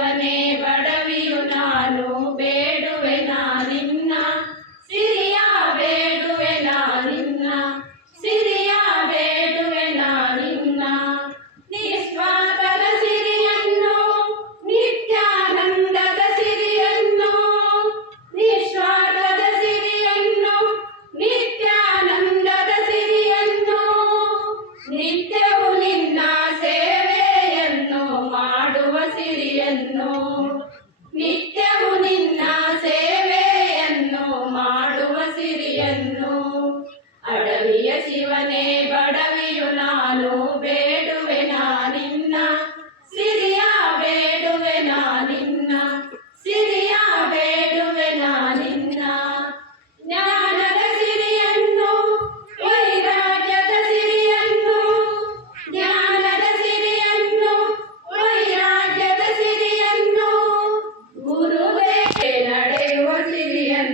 ಶಿವನೇ ಬಡವಿಯು ನಾನು ಬೇಡುವೆ ನಿನ್ನ ಸಿರಿಯ ಬೇಡುವೆ ನಿನ್ನ ಸಿರಿಯ ಬೇಡುವೆ ನಿನ್ನ ನಿಸ್ವಾರ್ಥದ ಸಿರಿಯನ್ನು ನಿತ್ಯಾನಂದದ ಸಿರಿಯನ್ನು ನಿಸ್ವಾರ್ಥದ ಸಿರಿಯನ್ನು ನಿತ್ಯಾನಂದದ ಸಿರಿಯನ್ನು ನಿತ್ಯವೂ ನಿನ್ನ ಸೇವೆಯನ್ನು ಮಾಡುವ ಸಿರಿಯನ್ನು ನಿತ್ಯವೂ ನಿನ್ನ ಸೇವೆಯನ್ನು ಮಾಡುವ ಸಿರಿಯನ್ನು ಅಡವಿಯ ಶಿವನೇ ಬಡವಿಯು ನಾನು ಬೇಡುವೆ ನಿನ್ನ ಸಿರಿಯ ಬೇಡುವೆ ನಿನ್ನ ಸಿರಿಯ ಬೇಡುವೆ ನಿನ್ನ ಜ್ಞಾನದ ಸಿರಿಯನ್ನು ವೈರಾಗ್ಯದ ಸಿರಿಯನ್ನು ಜ್ಞಾನದ ಸಿರಿಯನ್ನು ವೈರಾಗ್ಯದ ಸಿರಿಯನ್ನು ಗುರುವೇ ನಡೆಯುವ ಸಿರಿಯನ್ನು